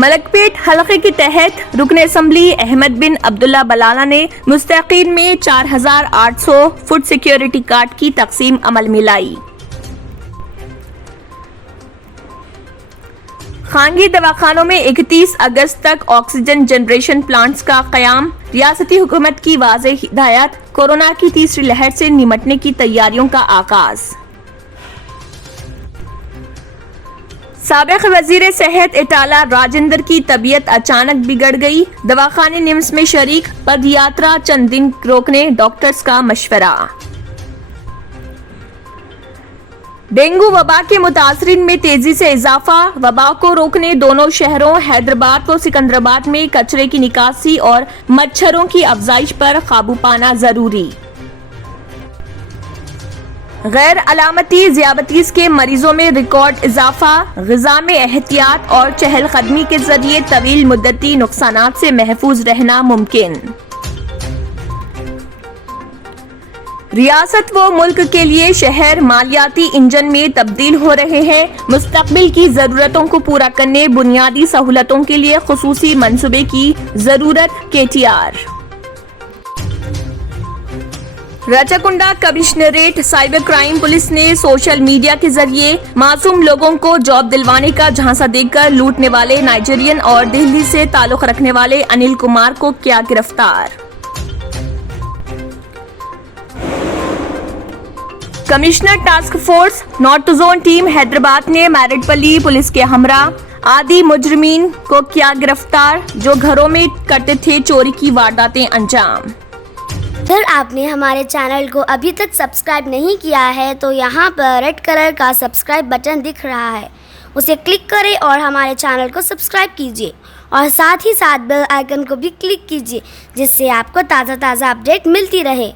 ملکپیٹ حلقے کے تحت رکن اسمبلی احمد بن عبداللہ بلالہ نے مستحقین میں 4800 فوڈ سیکیورٹی کارڈ کی تقسیم عمل میں لائی۔ خانگی دواخانوں میں 31 اگست تک آکسیجن جنریشن پلانٹس کا قیام، ریاستی حکومت کی واضح ہدایت، کورونا کی تیسری لہر سے نمٹنے کی تیاریوں کا آغاز۔ سابق وزیر صحت اٹالہ راجندر کی طبیعت اچانک بگڑ گئی، دواخانے نمس میں شریک، پد یاترا چند دن روکنے ڈاکٹرز کا مشورہ۔ ڈینگو وبا کے متاثرین میں تیزی سے اضافہ، وبا کو روکنے دونوں شہروں حیدرآباد و سکندرآباد میں کچرے کی نکاسی اور مچھروں کی افزائش پر قابو پانا ضروری۔ غیر علامتی ذیابیطس کے مریضوں میں ریکارڈ اضافہ، غذا میں احتیاط اور چہل قدمی کے ذریعے طویل مدتی نقصانات سے محفوظ رہنا ممکن۔ ریاست و ملک کے لیے شہر مالیاتی انجن میں تبدیل ہو رہے ہیں، مستقبل کی ضرورتوں کو پورا کرنے بنیادی سہولتوں کے لیے خصوصی منصوبے کی ضرورت، KTR۔ Rachakonda commissionerate cyber crime police نے سوشل میڈیا کے ذریعے معصوم لوگوں کو جاب دلوانے کا جھانسا دے کر لوٹنے والے نائجیرین اور دہلی سے تعلق رکھنے والے انل کمار کو کیا گرفتار۔ Commissioner task force north zone team Hyderabad نے میرٹ پلی پولیس کے ہمراہ عادی مجرمین کو کیا گرفتار، جو گھروں میں کرتے تھے چوری کی وارداتیں انجام۔ اگر آپ نے ہمارے چینل کو ابھی تک سبسکرائب نہیں کیا ہے تو یہاں پر ریڈ کلر کا سبسکرائب بٹن دکھ رہا ہے، اسے کلک کریں اور ہمارے چینل کو سبسکرائب کیجیے اور ساتھ ہی ساتھ بیل آئیکن کو بھی کلک کیجیے، جس سے آپ کو تازہ اپڈیٹ ملتی رہے۔